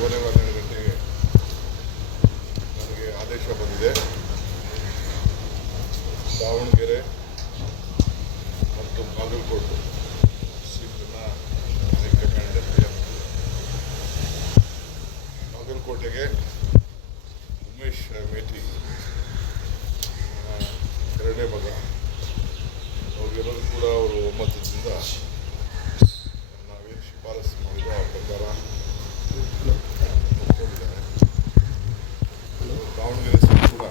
10:15 ಗಂಟೆಗೆ ನನಗೆ ಆದೇಶ ಬಂದಿದೆ. ದಾವಣಗೆರೆ ಮತ್ತು ಬಾಗಲಕೋಟೆ ಸೀಟನ್ನು ಹೈಕಮಾಂಡ್ ಬಾಗಲಕೋಟೆಗೆ ಉಮೇಶ್ ಮೇಟಿ ಎರಡನೇ ಮಗ ಅವ್ರಿಗೆಲ್ಲರೂ ಕೂಡ ಅವರು ಒಮ್ಮತದಿಂದ ನಾವೇನು ಶಿಫಾರಸು ಮಾಡಿದೋ ಆ ಪ್ರಕಾರ ಒಪ್ಕೊಂಡಿದ್ದಾರೆ. ದಾವಣಗೆರೆ ಸೀಟ್ ಕೂಡ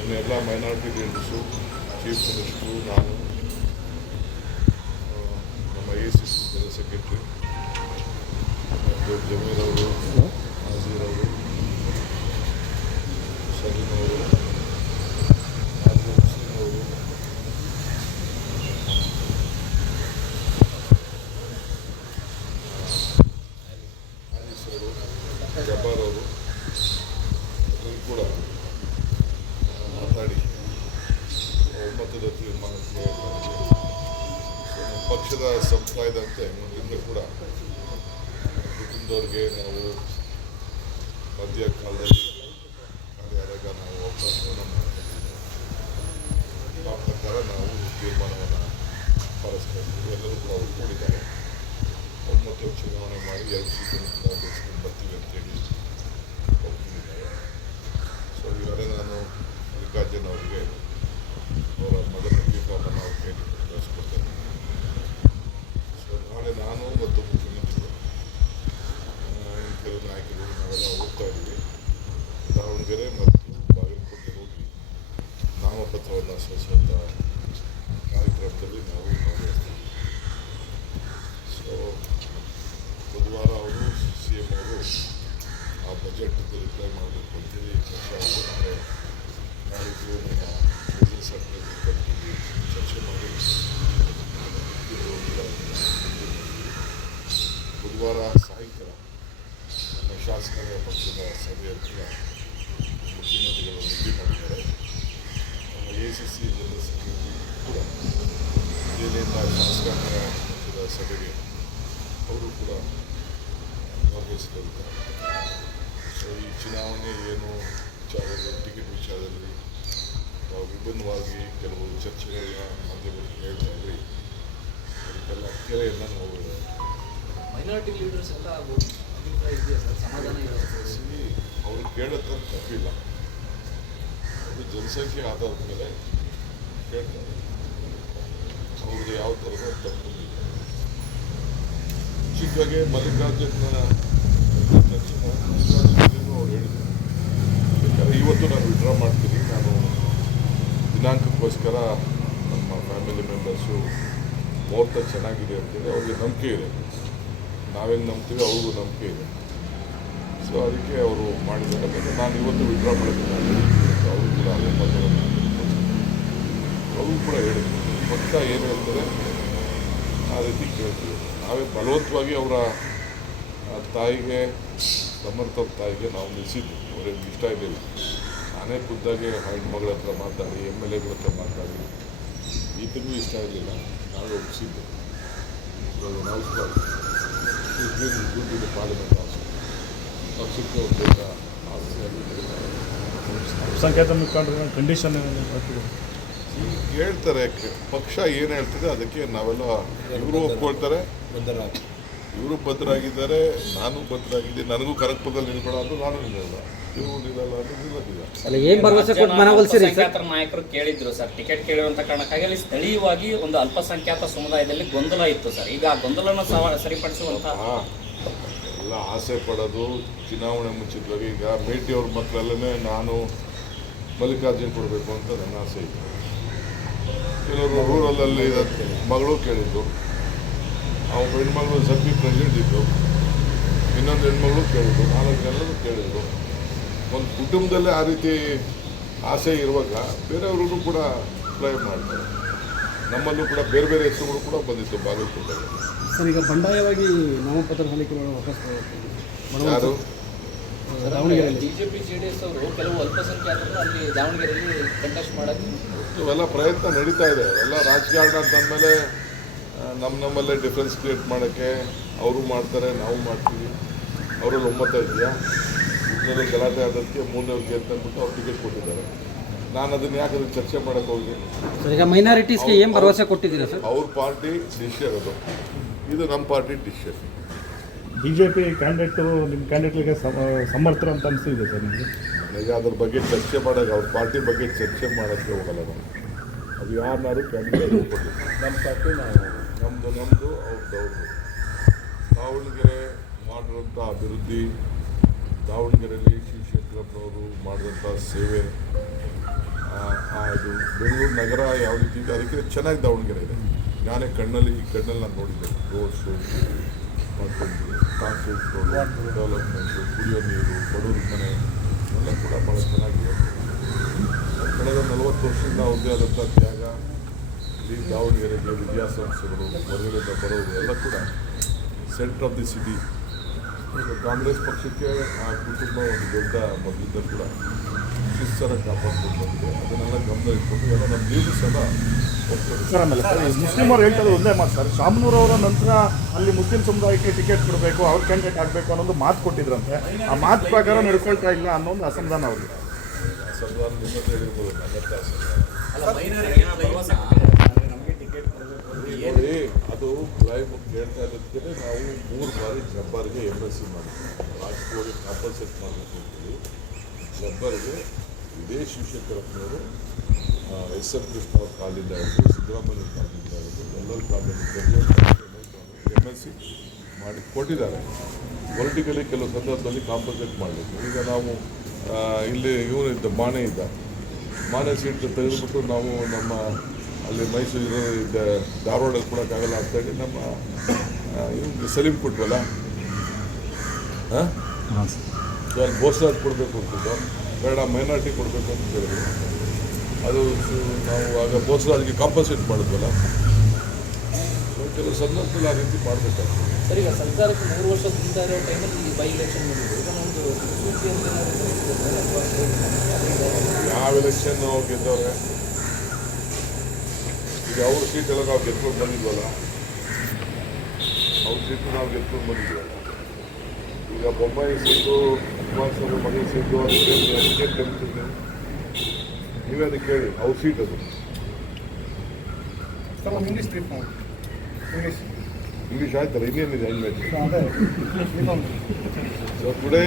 ಇನ್ನೆಲ್ಲ ಮೈನಾರಿಟಿ ಲೀಡರ್ಸು, ಚೀಫ್ ಮಿನಿಸ್ಟ್ರು, ನಾನು, ನಮ್ಮ ACC ಜನರಲ್ ಸೆಕ್ರೆಟರಿ ಜಮೀರ್ ಅವರು, ನಾಜೀರ್ ಅವರು, ಸಲೀಂ ಅವರು, ಹುಸೇನ್ ಅವರು, ಅನೀಸ್ ಅವರು, ಜಬ್ಬಾರ್ ಅವರು ಎಲ್ಲರೂ ಕೂಡ ಮಾತಾಡಿ ಒಮ್ಮತದ ತೀರ್ಮಾನಕ್ಕೆ ಪಕ್ಷದ ಸಂಪ್ರದಾಯದಂತೆ ಮುಂದೆ ಕೂಡ ಕುಟುಂಬದವ್ರಿಗೆ ನಾವು ಮಧ್ಯ ಕಾಲದಲ್ಲಿ ಆದಾಗ ನಾವು ಅವಕಾಶವನ್ನು ಮಾಡಿದ್ದೀವಿ. ಆ ಪ್ರಕಾರ ನಾವು ತೀರ್ಮಾನವನ್ನು ಪಾಲಿಸ್ಕೊಂಡಿದ್ದೀವಿ. ಎಲ್ಲರೂ ಕೂಡ ಒಪ್ಕೊಂಡಿದ್ದಾರೆ. ಒಮ್ಮತ ಚುನಾವಣೆ ಮಾಡಿ 2 ಸೀಟನ್ನು ಕೂಡ ಗೆಲ್ಸ್ಕೊಂಡು ಬರ್ತೀವಿ ಅಂತೇಳಿ ಒಪ್ಕೊಂಡಿದ್ದಾರೆ. ಸೊ ಈಗಾಗಲೇ ನಾನು ಮಲ್ಲಿಕಾರ್ಜುನ್ ಅವರಿಗೆ ಅವರ ಮೊದಲ ಫಾರ್ಮನ್ನು ಅವ್ರ ಕೈಲಿ ಕಳಿಸ್ಕೊಡ್ತೇನೆ. ಸೊ ನಾಳೆ ನಾನು ಮತ್ತು ಮುಖ್ಯಮಂತ್ರಿಗಳು ಕೆಲವು ನಾಯಕರು ನಾವೆಲ್ಲ ಹೋಗ್ತಾ ಇದ್ದೀವಿ. ದಾವಣಗೆರೆ ಮತ್ತು ಬಾಗಲಕೋಟೆ ಹೋಗಿ ನಾಮಪತ್ರವನ್ನು ಸಲ್ಲಿಸುವಂಥ ಕಾರ್ಯಕ್ರಮದಲ್ಲಿ ನಾವು ಭಾಗವಹಿಸ್ತೀವಿ. ಸೊ ಬುಧವಾರ ಅವರು CM ಅವರು ಆ ಬಜೆಟ್ಗೆ ರಿಪ್ಲೈ ಮಾಡಬೇಕು ಅಂತೇಳಿ ಅವರು ನಾಡಿದ್ದು ನಮ್ಮ ಬಿಸ್ನೆಸ್ ಸರ್ಟಿಫಿಕೇಟ್ ಚರ್ಚೆ ಮಾಡಿ ಬುಧವಾರ ಸಾಯಂಕಾಲ ನಮ್ಮ ಶಾಸಕರ ಪಕ್ಷದ ಸಭೆಯಲ್ಲಿ ಮುಖ್ಯಮಂತ್ರಿಗಳು ಭೇಟಿ ಮಾಡಿದ್ದಾರೆ. ನಮ್ಮ ACC ಜನರಲ್ ಸೆಕ್ರೆಟರಿ ಕೂಡ ದೆಹಲಿಯಿಂದ ಶಾಸಕಾಂಗ ಪಕ್ಷದ ಸಭೆಗೆ ಅವರು ಕೂಡ ಭಾಗವಹಿಸಲಿದ್ದಾರೆ. ಸೊ ಈ ಚುನಾವಣೆ ಏನು ವಿಚಾರದಲ್ಲಿ, ಟಿಕೆಟ್ ವಿಚಾರದಲ್ಲಿ ನಾವು ವಿಭಿನ್ನವಾಗಿ ಕೆಲವು ಚರ್ಚೆಗಳನ್ನ ಮಾಧ್ಯಮದಲ್ಲಿ ಹೇಳ್ತಾ ಇದ್ವಿ. ಅದಕ್ಕೆಲ್ಲ ಕೆರೆಯನ್ನು ನಾವು ಮೈನಾರಿಟಿ ಲೀಡರ್ಸ್ ಎಲ್ಲ ಸಮಾಧಾನ ಅವರು ಕೇಳತ್ರ ತಪ್ಪಿಲ್ಲ. ಅವರು ಜನಸಂಖ್ಯೆ ಆಧಾರದ ಮೇಲೆ ಕೇಳ್ತಾರೆ. ಅವ್ರದ್ದು ಯಾವ ಥರದ ತಪ್ಪಿಲ್ಲ. ಚಿಕ್ಕದಾಗೆ ಮಲ್ಲಿಕಾರ್ಜುನ ಅವ್ರು ಹೇಳಿದರು, ಯಾಕಂದರೆ ಇವತ್ತು ನಾನು ವಿಡ್ರಾ ಮಾಡ್ತೀನಿ, ನಾನು ದಿನಾಂಕಕ್ಕೋಸ್ಕರ ನಮ್ಮ ಫ್ಯಾಮಿಲಿ ಮೆಂಬರ್ಸು ಮುಹೂರ್ತ ಚೆನ್ನಾಗಿದೆ ಅಂತೇಳಿ ಅವ್ರಿಗೆ ನಂಬಿಕೆ ಇದೆ. ನಾವೇನು ನಂಬ್ತೀವಿ ಅವ್ರಿಗೂ ನಂಬಿಕೆ ಇದೆ. ಸೊ ಅದಕ್ಕೆ ಅವರು ಮಾಡಿದ್ದಾರೆ. ನಾನು ಇವತ್ತು ವಿಡ್ರಾ ಮಾಡಿದ್ದೀನಿ ಅವರು ಕೂಡ ಅದೇ ಮಾತನ್ನು ಅವರು ಕೂಡ ಹೇಳಿದ್ರು. ಪಕ್ಷ ಏನು ಹೇಳ್ತಾರೆ ಆ ರೀತಿ ಕೇಳ್ತೀವಿ. ನಾವೇ ಬಲವಂತವಾಗಿ ಅವರ ತಾಯಿಗೆ, ಸಮರ್ಥ ತಾಯಿಗೆ ನಾವು ನಿಲ್ಲಿಸಿದ್ವಿ. ಅವ್ರಿಗೆ ಇಷ್ಟ ಇರಲಿಲ್ಲ. ನಾನೇ ಖುದ್ದಾಗಿ ಹೆಣ್ಮಗಳ ಹತ್ರ ಮಾತಾಡಿ, MLAಗಳ ಹತ್ರ ಮಾತಾಡಿ, ಈತನಿಗೂ ಇಷ್ಟ ಇರಲಿಲ್ಲ. ನಾವೇ ಒಪ್ಪಿಸಿದ್ದೆ. ಇವಾಗ ನಾವು ದುಡ್ಡಿಗೆ ಪಾರ್ಲಿಮೆಂಟ್ ಆಸೆ ಪಕ್ಷಕ್ಕೆ ಒಬ್ಬ ಆಸ್ತಿಯಾಗಿ ಸಂಖ್ಯಾತ ಮುಖಂಡರ ಕಂಡೀಷನ್ ಹೇಳ್ತಾರೆ. ಪಕ್ಷ ಏನು ಹೇಳ್ತದೆ ಅದಕ್ಕೆ ನಾವೆಲ್ಲ ಇವರು ಒಪ್ಕೊಳ್ತಾರೆ. ಇವರು ಬದ್ಧರಾಗಿದ್ದಾರೆ, ನಾನು ಬದ್ಧರಾಗಿದ್ದೀನಿ. ನನಗೂ ಕನಕಪುರದಲ್ಲಿ ನಿಲ್ಬೇಡ ಅಂದ್ರೆ ನಾನು ನಿಲ್ಲಲ್ಲ, ಇವರು ನಿಲ್ಲಲ್ಲ ಅಂದ್ರೆ ನಿಲ್ಲೋದಿಲ್ಲ. ನಾಯಕರು ಕೇಳಿದ್ರು ಸರ್, ಟಿಕೆಟ್ ಕೇಳುವಂತ ಕಾರಣಕ್ಕಾಗಿ ಅಲ್ಲಿ ಸ್ಥಳೀಯವಾಗಿ ಒಂದು ಅಲ್ಪಸಂಖ್ಯಾತ ಸಮುದಾಯದಲ್ಲಿ ಗೊಂದಲ ಇತ್ತು ಸರ್. ಈಗ ಆ ಗೊಂದಲನ ಸರಿಪಡಿಸುವಂತ ಎಲ್ಲ ಆಸೆ ಪಡೋದು ಚುನಾವಣೆ ಮುಂಚಿತವಾಗಿ. ಈಗ ಮೇಟಿಯವ್ರ ಮಕ್ಕಳಲ್ಲೇ ನಾನು ಮಲ್ಲಿಕಾರ್ಜುನ್ ಕೊಡಬೇಕು ಅಂತ ನನ್ನ ಆಸೆ ಇತ್ತು. ಕೆಲವರು ರೂರಲಲ್ಲಿ ಮಗಳು ಕೇಳಿದ್ದು, ಅವ್ರ ಹೆಣ್ಮಗಳು ಸಭೆ ಪ್ರೆಸಿಡೆಂಟ್ ಇದ್ದು, ಇನ್ನೊಂದು ಹೆಣ್ಮಗಳು ಕೇಳಿದ್ದು, 4 ಜನರು ಕೇಳಿದ್ರು. ಒಂದು ಕುಟುಂಬದಲ್ಲೇ ಆ ರೀತಿ ಆಸೆ ಇರುವಾಗ ಬೇರೆಯವರು ಕೂಡ ಅಪ್ಲೈ ಮಾಡ್ತಾರೆ. ನಮ್ಮಲ್ಲೂ ಕೂಡ ಬೇರೆ ಬೇರೆ ಹೆಸರುಗಳು ಕೂಡ ಬಂದಿತ್ತು ಬಾಗಲಕೋಟೆಗೆ. ಸರ್, ಈಗ ಬಂಡಾಯವಾಗಿ ನಾಮಪತ್ರ ಸಲ್ಲಿಕೆ ವಾಪಸ್ ಯಾರು ದಾವಣಗೆರೆಯಲ್ಲಿ ಬಿಜೆಪಿ JDS ಅವರು ಕೆಲವು ಅಲ್ಪಸಂಖ್ಯಾತರು ಅಲ್ಲಿ ದಾವಣಗೆರೆಯಲ್ಲಿ ಕಂಟೆಸ್ಟ್ ಮಾಡೋದು ಇವೆಲ್ಲ ಪ್ರಯತ್ನ ನಡೀತಾ ಇದೆ. ಎಲ್ಲ ರಾಜಕಾರಣ ಅಂತಂದಮೇಲೆ ನಮ್ಮಲ್ಲೇ ಡಿಫ್ರೆನ್ಸ್ ಕ್ರಿಯೇಟ್ ಮಾಡೋಕ್ಕೆ ಅವರು ಮಾಡ್ತಾರೆ, ನಾವು ಮಾಡ್ತೀವಿ. ಅವರಲ್ಲಿ ಒಮ್ಮತ ಇದೆಯಾ? ಇದರಲ್ಲಿ ಗಲಾಟೆ ಆದದಕ್ಕೆ ಮೂರನೇವ್ರಿಗೆ ಅಂತ ಅಂದ್ಬಿಟ್ಟು ಅವ್ರು ಟಿಕೆಟ್ ಕೊಟ್ಟಿದ್ದಾರೆ. ನಾನು ಅದನ್ನು ಯಾಕೆ ಅದನ್ನು ಚರ್ಚೆ ಮಾಡೋಕ್ಕೆ ಹೋಗಿ? ಸರ್ ಈಗ ಮೈನಾರಿಟೀಸ್ಗೆ ಏನು ಭರವಸೆ ಕೊಟ್ಟಿದ್ದೀರಾ ಸರ್? ಅವ್ರ ಪಾರ್ಟಿ ಡಿಸಿಷನ್ ಅದು, ಇದು ನಮ್ಮ ಪಾರ್ಟಿ ಡಿಸಿಷನ್. BJP ಕ್ಯಾಂಡಿಡೇಟು ನಿಮ್ಮ ಕ್ಯಾಂಡಿಡೇಟ್ಗೆ ಸಮರ್ಥರು ಅಂತ ಅನಿಸಿದೆ ಸರ್ ನಿಮಗೆ? ಈಗ ಅದ್ರ ಬಗ್ಗೆ ಚರ್ಚೆ ಮಾಡೋಕೆ, ಅವ್ರ ಪಾರ್ಟಿ ಬಗ್ಗೆ ಚರ್ಚೆ ಮಾಡೋಕ್ಕೆ ಹೋಗಲ್ಲ ನಾವು. ಅದು ಯಾರನ್ನಾರು ಕ್ಯಾಂಡಿಡೇಟ್ ಕೊಟ್ಟಿಲ್ಲ. ನಮ್ಮ ಪಾರ್ಟಿ ನಮ್ಮದು ಅವ್ರದ್ದು. ದಾವಣಗೆರೆ ಮಾಡಿರೋಂಥ ಅಭಿವೃದ್ಧಿ, ದಾವಣಗೆರೆಯಲ್ಲಿ ಶಿವಶಂಕರಪ್ಪನವರು ಮಾಡಿದಂಥ ಸೇವೆ, ಅದು ಬೆಂಗಳೂರು ನಗರ ಯಾವ ರೀತಿ ಇದೆ ಅದಕ್ಕೆ ಚೆನ್ನಾಗಿ ದಾವಣಗೆರೆ ಇದೆ. ನಾನೇ ಕಣ್ಣಲ್ಲಿ ನಾನು ನೋಡಿದ್ದೆ. ರೋಡ್ಸು ಮತ್ತು ಕಾಂಕ್ರೀಟ್ ರೋಡು, ಡೆವಲಪ್ಮೆಂಟು, ಕುಡಿಯೋ ನೀರು, ಬಡವ್ರ ಮನೆ ಎಲ್ಲ ಕೂಡ ಭಾಳ ಚೆನ್ನಾಗಿದೆ. ಕಳೆದ 40 ವರ್ಷದಿಂದ ಅವ್ರದ್ದೇ ಆದಂಥ ತ್ಯಾಗ, ಈ ದಾವಣಗೆರೆಗೆ ವಿದ್ಯಾಸಂಸ್ಥೆಗಳು, ಹೊರಗಡೆಯಿಂದ ಬರೋರು ಎಲ್ಲ ಕೂಡ centre of the city. Congress ಪಕ್ಷಕ್ಕೆ ಆ ಕುಟುಂಬ ಒಂದು ದೊಡ್ಡ ಮೊದಲಿದ್ದ ಕೂಡ ಶಿಸ್ತನ್ನು ಕಾಪಾಡ್ಕೊಂಡು ಬಂದಿದೆ. ಅದನ್ನೆಲ್ಲ ಗಮನ ಇಟ್ಕೊಂಡು ಎಲ್ಲ ನಮ್ಮ ಲೀಡರ್ಸ್ ಎಲ್ಲ ಹೋಗ್ತಾರೆ. ಸರ್ ಆಮೇಲೆ ಮುಸ್ಲಿಮರು ಹೇಳ್ತಾರೆ ಒಂದೇ ಮಾತು ಸರ್, ಶಾಮನೂರವರ ನಂತರ ಅಲ್ಲಿ ಮುಸ್ಲಿಂ ಸಮುದಾಯಕ್ಕೆ ಟಿಕೆಟ್ ಕೊಡಬೇಕು, ಅವ್ರ ಕ್ಯಾಂಡಿಡೇಟ್ ಆಗಬೇಕು ಅನ್ನೋದು ಮಾತು ಕೊಟ್ಟಿದ್ರಂತೆ. ಆ ಮಾತು ಪ್ರಕಾರ ನಡ್ಕೊಳ್ತಾ ಇಲ್ಲ ಅನ್ನೋ ಒಂದು ಅಸಮಾಧಾನ ಅವ್ರಿಗೆ. ಅಸಮಾಧಾನ ನಿಮ್ಮತ್ರ ಹೇಳಿರ್ಬೋದು, ನನ್ನತ್ತ ಅಸಮಾಧಾನ ನೋಡಿ. ಅದು ಮುಖ್ಯ ಹೇಳ್ತಾ ಇರೋದಕ್ಕೆ ನಾವು 3 ಬಾರಿ ಜಬ್ಬರ್ಗೆ MSc ಮಾಡಿದ್ವಿ. ರಾಜಕೀಯವಾಗಿ ಕಾಂಪನ್ಸೇಟ್ ಮಾಡಬೇಕು ಅಂತೇಳಿ ಜಬ್ಬರ್ಗೆ ಇದೇ ಶಿವಶಂಕರಪ್ಪನವರು SM ಕೃಷ್ಣ ಅವ್ರ ಕಾಲಿಂದ ಹಿಡಿದು, ಸಿದ್ದರಾಮಯ್ಯ ಕಾಲಿಂದ ಹಿಡಿದು, ಎಲ್ಲರ ಕಾಲಿಂದ MSc ಮಾಡಿ ಕೊಟ್ಟಿದ್ದಾರೆ. ಪೊಲಿಟಿಕಲಿ ಕೆಲವು ಸಂದರ್ಭದಲ್ಲಿ ಕಾಂಪನ್ಸೇಟ್ ಮಾಡಬೇಕು. ಈಗ ನಾವು ಇಲ್ಲಿ ಇವನಿದ್ದ ಮಾನೆ ಸೀಟ್ ತೆಗೆದುಬಿಟ್ಟು ನಾವು ನಮ್ಮ ಅಲ್ಲಿ ಮೈಸೂರು ಇದ್ದ ಧಾರವಾಡಲ್ಲಿ ಕೊಡೋಕ್ಕಾಗಲ್ಲ ಅಂತೇಳಿ ನಮ್ಮ ಇವ್ರಿಗೆ ಸಲೀಮ್ ಕೊಟ್ವಲ್ಲ, ಸೊ ಅಲ್ಲಿ ಬೋಸ್ರಾಜ್ ಕೊಡಬೇಕು ಅಂತಿದ್ದು, ಬೇಡ ಮೈನಾರಿಟಿ ಕೊಡಬೇಕು ಅಂತ ಹೇಳಿದ್ರು. ಅದು ನಾವು ಆಗ ಬೋಸ್ರಾಜ್ಗೆ ಕಾಂಪನ್ಸೇಟ್ ಮಾಡಿದ್ವಲ್ಲ. ಕೆಲವು ಸಂದರ್ಭದಲ್ಲಿ ಆ ರೀತಿ ಮಾಡಬೇಕಾಗ್ತದೆ. ಸರ್ ಈಗ ಸರ್ಕಾರಕ್ಕೆ 3 ವರ್ಷ ಮುಂದೆ ಇರೋ ಟೈಮಲ್ಲಿ ಬೈ ಎಲೆಕ್ಷನ್ ಮಾಡಿದ್ರು. ಈಗ ನಮ್ಮದು ಸೂಚಿ ಅಂತ ಯಾವ ಎಲೆಕ್ಷನ್ ನಾವು ಗೆದ್ದವ್ರೆ? ಈಗ ಅವ್ರ ಸೀಟೆಲ್ಲ ನಾವು ಗೆದ್ಕೊಂಡು ಬಂದಿದ್ವಲ್ಲ, ಅವ್ರ ಸೀಟು ನಾವು ಗೆದ್ಕೊಂಡು ಬಂದಿದ್ವಲ್ಲ. ಈಗ ಬೊಮ್ಮಾಯಿ ಸೀಟು, ಕುಮಾರಸ್ವಾಮಿ ಮಗಳ ಸೀಟು, ಅದಕ್ಕೆ ಕಲಿತಿದ್ದೆ. ನೀವೇ ಅದಕ್ಕೆ ಕೇಳಿ, ಅವ್ರ ಸೀಟ್ ಅದು. ಇಂಗ್ಲೀಷ್ ಆಯ್ತಲ್ಲ, ಇನ್ನೇನಿದೆ ಹೆಂಗೆ? So today